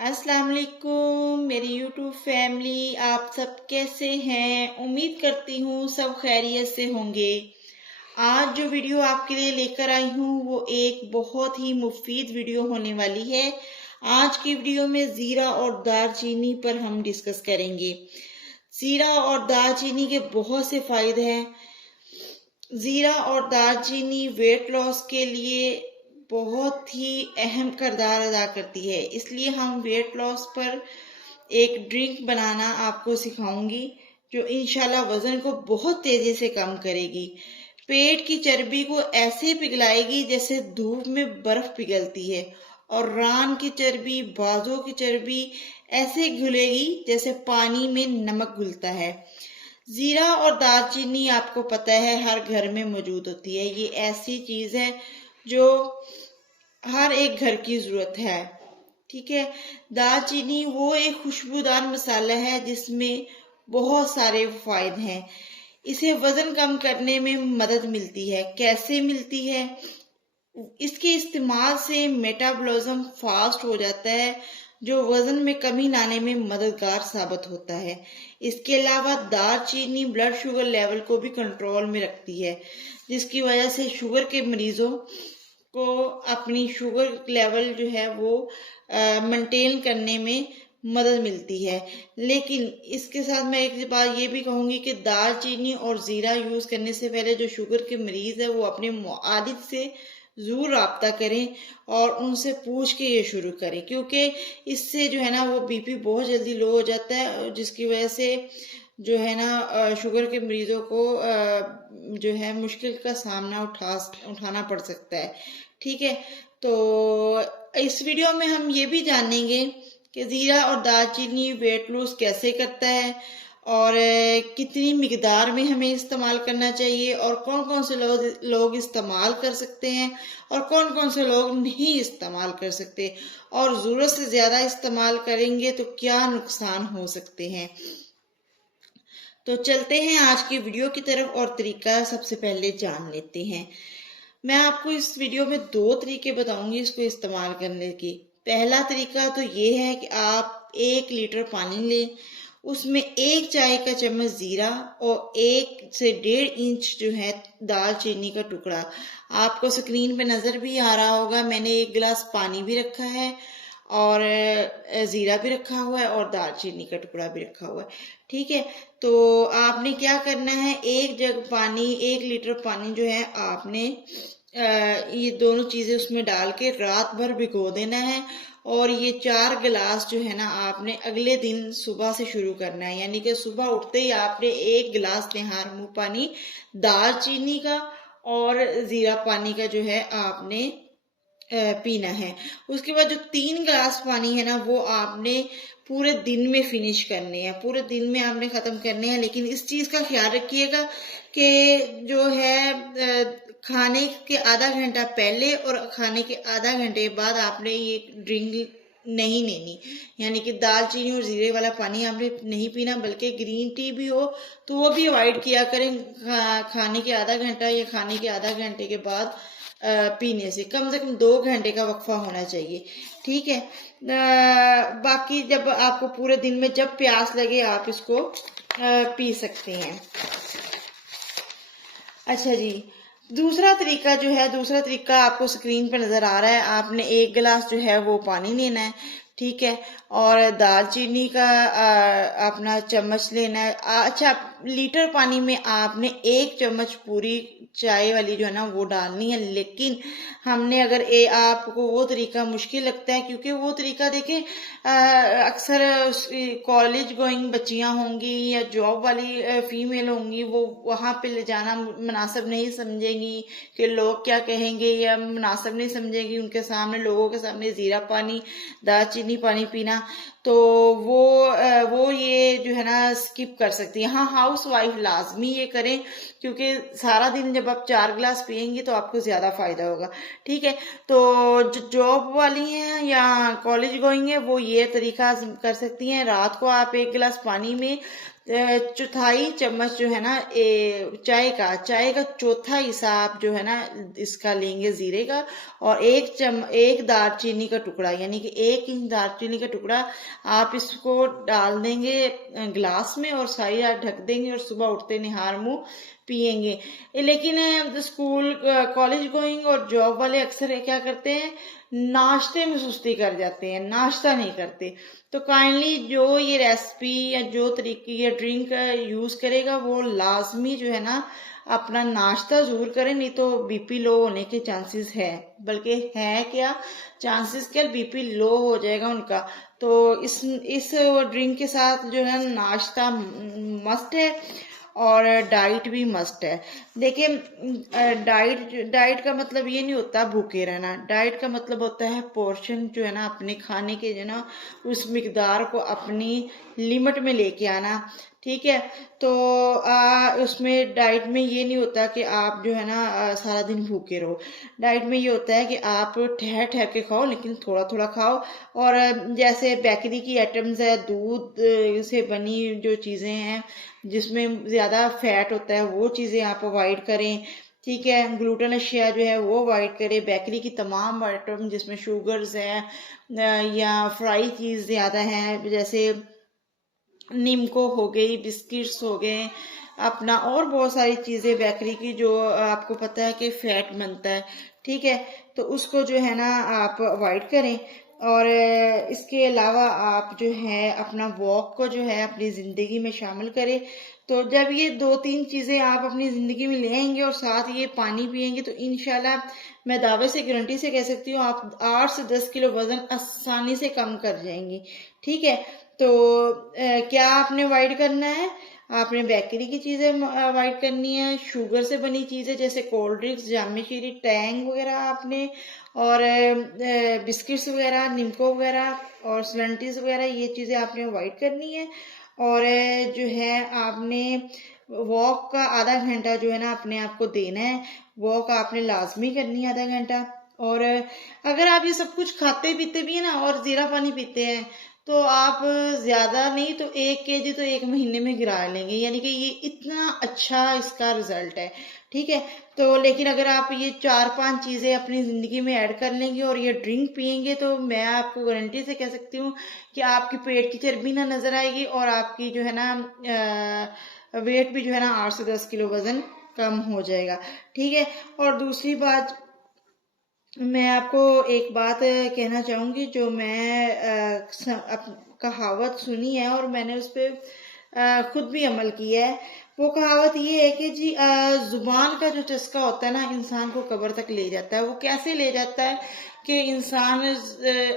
अस्सलाम वालेकुम मेरी यूट्यूब फैमिली, आप सब कैसे हैं। उम्मीद करती हूँ सब खैरियत से होंगे। आज जो वीडियो आपके लिए लेकर आई हूँ वो एक बहुत ही मुफीद वीडियो होने वाली है। आज की वीडियो में ज़ीरा और दालचीनी पर हम डिस्कस करेंगे। ज़ीरा और दालचीनी के बहुत से फ़ायदे हैं। ज़ीरा और दालचीनी वेट लॉस के लिए बहुत ही अहम किरदार अदा करती है, इसलिए हम वेट लॉस पर एक ड्रिंक बनाना आपको सिखाऊंगी जो इंशाल्लाह वजन को बहुत तेजी से कम करेगी। पेट की चर्बी को ऐसे पिघलाएगी जैसे धूप में बर्फ पिघलती है, और रान की चर्बी, बाजों की चर्बी ऐसे घुलेगी जैसे पानी में नमक घुलता है। जीरा और दालचीनी आपको पता है हर घर में मौजूद होती है। ये ऐसी चीज है जो हर एक घर की जरूरत है। ठीक है, दालचीनी वो एक खुशबूदार मसाला है जिसमें बहुत सारे फायदे हैं। इसे वजन कम करने में मदद मिलती है। कैसे मिलती है? इसके इस्तेमाल से मेटाबॉलिज्म फास्ट हो जाता है जो वजन में कमी लाने में मददगार साबित होता है। इसके अलावा दालचीनी ब्लड शुगर लेवल को भी कंट्रोल में रखती है, जिसकी वजह से शुगर के मरीजों को अपनी शुगर लेवल जो है वो मेंटेन करने में मदद मिलती है। लेकिन इसके साथ मैं एक बात ये भी कहूंगी कि दालचीनी और जीरा यूज करने से पहले जो शुगर के मरीज है वो अपने मुआलिज से जरूर राब्ता करें और उनसे पूछ के ये शुरू करें, क्योंकि इससे जो है ना वो बीपी बहुत जल्दी लो हो जाता है, जिसकी वजह से जो है ना शुगर के मरीजों को जो है मुश्किल का सामना उठाना पड़ सकता है। ठीक है, तो इस वीडियो में हम ये भी जानेंगे कि जीरा और दालचीनी वेट लॉस कैसे करता है और कितनी मिकदार में हमें इस्तेमाल करना चाहिए, और कौन कौन से लोग इस्तेमाल कर सकते हैं और कौन कौन से लोग नहीं इस्तेमाल कर सकते, और ज़रूरत से ज़्यादा इस्तेमाल करेंगे तो क्या नुकसान हो सकते हैं। तो चलते हैं आज की वीडियो की तरफ और तरीका सबसे पहले जान लेते हैं। मैं आपको इस वीडियो में 2 तरीके बताऊंगी इसको इस्तेमाल करने की। पहला तरीका तो ये है कि आप 1 लीटर पानी लें, उसमें 1 चाय का चम्मच जीरा और 1 से 1.5 इंच जो है दालचीनी का टुकड़ा। आपको स्क्रीन पे नजर भी आ रहा होगा, मैंने 1 गिलास पानी भी रखा है और जीरा भी रखा हुआ है और दालचीनी का टुकड़ा भी रखा हुआ है। ठीक है, तो आपने क्या करना है, 1 जग पानी, 1 लीटर पानी जो है आपने ये दोनों चीजें उसमें डाल के रात भर भिगो देना है, और ये 4 गिलास जो है ना आपने अगले दिन सुबह से शुरू करना है। यानी कि सुबह उठते ही आपने 1 गिलास निहार मुंह पानी दालचीनी का और जीरा पानी का जो है आपने पीना है। उसके बाद जो 3 गिलास पानी है ना वो आपने पूरे दिन में फिनिश करने हैं, पूरे दिन में आपने खत्म करने हैं। लेकिन इस चीज का ख्याल रखिएगा कि जो है खाने के आधा घंटा पहले और खाने के आधा घंटे बाद आपने ये ड्रिंक नहीं लेनी। यानी कि दालचीनी और जीरे वाला पानी आपने नहीं पीना, बल्कि ग्रीन टी भी हो तो वो भी अवॉइड किया करें खाने के आधा घंटा या खाने के आधा घंटे के बाद पीने से कम 2 घंटे का वक्फा होना चाहिए। ठीक है, बाकी जब आपको पूरे दिन में जब प्यास लगे आप इसको पी सकते हैं। अच्छा जी, दूसरा तरीका जो है, दूसरा तरीका आपको स्क्रीन पर नजर आ रहा है। आपने 1 गिलास जो है वो पानी लेना है, ठीक है, और दालचीनी का अपना चम्मच लेना है। अच्छा, लीटर पानी में आपने 1 चम्मच पूरी चाय वाली जो है ना वो डालनी है। लेकिन हमने अगर आपको वो तरीका मुश्किल लगता है, क्योंकि वो तरीका देखें अक्सर कॉलेज गोइंग बच्चियां होंगी या जॉब वाली फीमेल होंगी, वो वहां पे ले जाना मुनासिब नहीं समझेंगी कि लोग क्या कहेंगे, या मुनासिब नहीं समझेंगी उनके सामने, लोगों के सामने जीरा पानी दालचीनी पानी पीना। तो वो ये जो है ना स्किप कर सकती है। हाँ, हाउस वाइफ लाजमी ये करें, क्योंकि सारा दिन जब आप 4 गिलास पियेंगी तो आपको ज्यादा फायदा होगा। ठीक है, तो जो जॉब वाली हैं या कॉलेज गोइंग है वो ये तरीका कर सकती हैं। रात को आप 1 गिलास पानी में चौथाई चम्मच जो है ना चाय का चौथा हिस्सा आप जो है ना इसका लेंगे जीरे का, और एक दालचीनी का टुकड़ा, यानी कि 1 इंच दालचीनी का टुकड़ा आप इसको डाल देंगे गिलास में और सारी रात ढक देंगे और सुबह उठते निहार मुंह पिएंगे। लेकिन स्कूल कॉलेज गोइंग और जॉब वाले अक्सर क्या करते हैं, नाश्ते में सुस्ती कर जाते हैं, नाश्ता नहीं करते। तो काइंडली जो ये रेसिपी या जो तरीके ये ड्रिंक यूज करेगा वो लाजमी जो है ना अपना नाश्ता जरूर करें, नहीं तो बीपी लो होने के चांसेस है, बल्कि है क्या चांसेस, क्या बीपी लो हो जाएगा उनका। तो इस ड्रिंक के साथ जो है नाश्ता मस्ट है और डाइट भी मस्ट है। देखिए डाइट का मतलब ये नहीं होता भूखे रहना, डाइट का मतलब होता है पोर्शन जो है ना अपने खाने के जो ना उस मिकदार को अपनी लिमिट में लेके आना, ठीक है। तो उसमें डाइट में ये नहीं होता कि आप जो है ना सारा दिन भूखे रहो। डाइट में ये होता है कि आप ठहर ठहर के खाओ, लेकिन थोड़ा थोड़ा खाओ। और जैसे बेकरी की आइटम्स है, दूध से बनी जो चीज़ें हैं जिसमें ज़्यादा फैट होता है वो चीज़ें आप अवॉइड करें, ठीक है। ग्लूटेन अशिया जो है वो अवॉइड करें। बेकरी की तमाम आइटम जिसमें शुगर्स हैं या फ्राई चीज़ ज़्यादा है, जैसे निम्को हो गई, बिस्किट्स हो गए, अपना और बहुत सारी चीज़ें बेकरी की जो आपको पता है कि फैट बनता है, ठीक है। तो उसको जो है ना आप अवॉइड करें। और इसके अलावा आप जो है अपना वॉक को जो है अपनी ज़िंदगी में शामिल करें। तो जब ये 2-3 चीज़ें आप अपनी ज़िंदगी में ले आएंगे और साथ ये पानी पिएंगे तो इंशाल्लाह मैं दावे से गारंटी से कह सकती हूँ आप 8 से 10 किलो वजन आसानी से कम कर जाएंगी, ठीक है। तो क्या आपने अवॉइड करना है, आपने बेकरी की चीज़ें अवॉइड करनी है, शुगर से बनी चीज़ें जैसे कोल्ड ड्रिंक्स, जामी शीरी, टैंग वगैरह आपने, और बिस्किट्स वगैरह, निम्को वगैरह और स्लंटीज वगैरह, ये चीज़ें आपने अवॉइड करनी है। और जो है आपने वॉक का आधा घंटा जो है ना अपने आप को देना है, वॉक आपने लाजमी करनी है आधा घंटा। और अगर आप ये सब कुछ खाते पीते भी है ना और जीरा पानी पीते हैं तो आप ज्यादा नहीं तो 1 kg तो 1 महीने में गिरा लेंगे, यानी कि ये इतना अच्छा इसका रिजल्ट है, ठीक है। तो लेकिन अगर आप ये 4-5 चीजें अपनी जिंदगी में ऐड कर लेंगे और ये ड्रिंक पियेंगे तो मैं आपको गारंटी से कह सकती हूँ कि आपकी पेट की चर्बी ना नजर आएगी और आपकी जो है ना वेट भी जो है ना 8 से 10 किलो वजन कम हो जाएगा, ठीक है। और दूसरी बात मैं आपको एक बात कहना चाहूंगी जो मैं कहावत सुनी है और मैंने उस पर खुद भी अमल किया है। वो कहावत ये है कि जी जुबान का जो चस्का होता है ना इंसान को कब्र तक ले जाता है। वो कैसे ले जाता है कि इंसान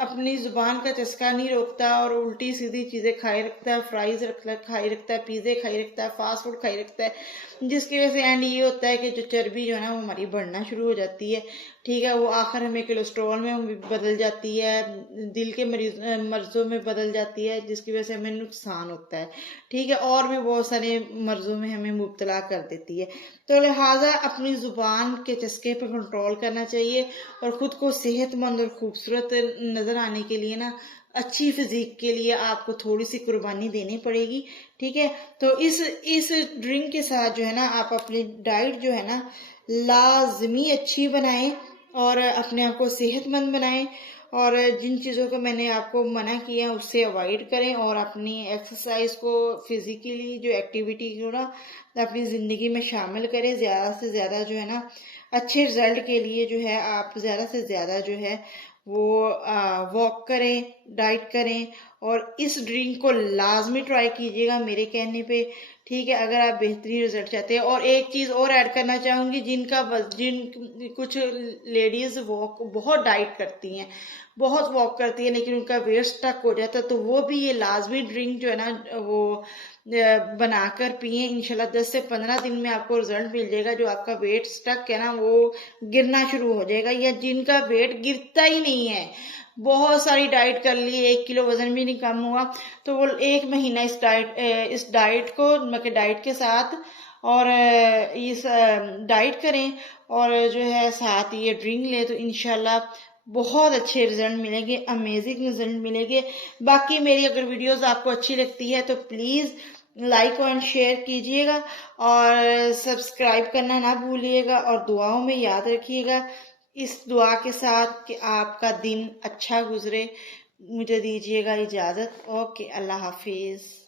अपनी जुबान का चस्का नहीं रोकता और उल्टी सीधी चीजें खाई रखता है, फ्राइज खाई रखता है, पिज्जे खाई रखता है, फास्ट फूड खाई रखता है, जिसकी वजह से एंड ये होता है कि जो चर्बी जो है ना वो हमारी बढ़ना शुरू हो जाती है, ठीक है। वो आखिर हमें कोलेस्ट्रॉल में बदल जाती है, दिल के मर्जों में बदल जाती है, जिसकी वजह से हमें नुकसान होता है, ठीक है। और भी बहुत सारे मर्जों में हमें मुब्तला कर देती है। तो लिहाजा अपनी जुबान के चस्के पर कंट्रोल करना चाहिए और खुद को सेहतमंद और खूबसूरत नजर आने के लिए ना अच्छी फिजिक के लिए आपको थोड़ी सी कुर्बानी देनी पड़ेगी, ठीक है। तो इस ड्रिंक के साथ जो है ना आप अपनी डाइट जो है ना लाजमी अच्छी बनाएं और अपने आप को सेहतमंद बनाएं और जिन चीज़ों को मैंने आपको मना किया उससे अवॉइड करें और अपनी एक्सरसाइज को फिजिकली जो एक्टिविटी को ना अपनी ज़िंदगी में शामिल करें। ज़्यादा से ज़्यादा जो है ना अच्छे रिजल्ट के लिए जो है आप ज़्यादा से ज़्यादा जो है वो वॉक करें, डाइट करें और इस ड्रिंक को लाजमी ट्राई कीजिएगा मेरे कहने पे, ठीक है, अगर आप बेहतरीन रिजल्ट चाहते हैं। और एक चीज़ और ऐड करना चाहूँगी, जिन कुछ लेडीज़ वॉक बहुत डाइट करती हैं, बहुत वॉक करती है लेकिन उनका वेट स्टक हो जाता है, तो वो भी ये लाजमी ड्रिंक जो है ना वो बनाकर पिए। इंशाल्लाह 10 से 15 दिन में आपको रिजल्ट मिल जाएगा। जो आपका वेट स्टक है ना वो गिरना शुरू हो जाएगा, या जिनका वेट गिरता ही नहीं है, बहुत सारी डाइट कर ली, 1 किलो वजन भी नहीं कम हुआ, तो वो 1 महीना इस डाइट को मतलब डाइट के साथ और इस डाइट करें और जो है साथ ये ड्रिंक ले तो इंशाल्लाह बहुत अच्छे रिजल्ट मिलेंगे, अमेजिंग रिजल्ट मिलेंगे। बाकी मेरी अगर वीडियोस आपको अच्छी लगती है तो प्लीज़ लाइक एंड शेयर कीजिएगा और सब्सक्राइब करना ना भूलिएगा और दुआओं में याद रखिएगा। इस दुआ के साथ कि आपका दिन अच्छा गुजरे, मुझे दीजिएगा इजाज़त। ओके, अल्लाह हाफिज़।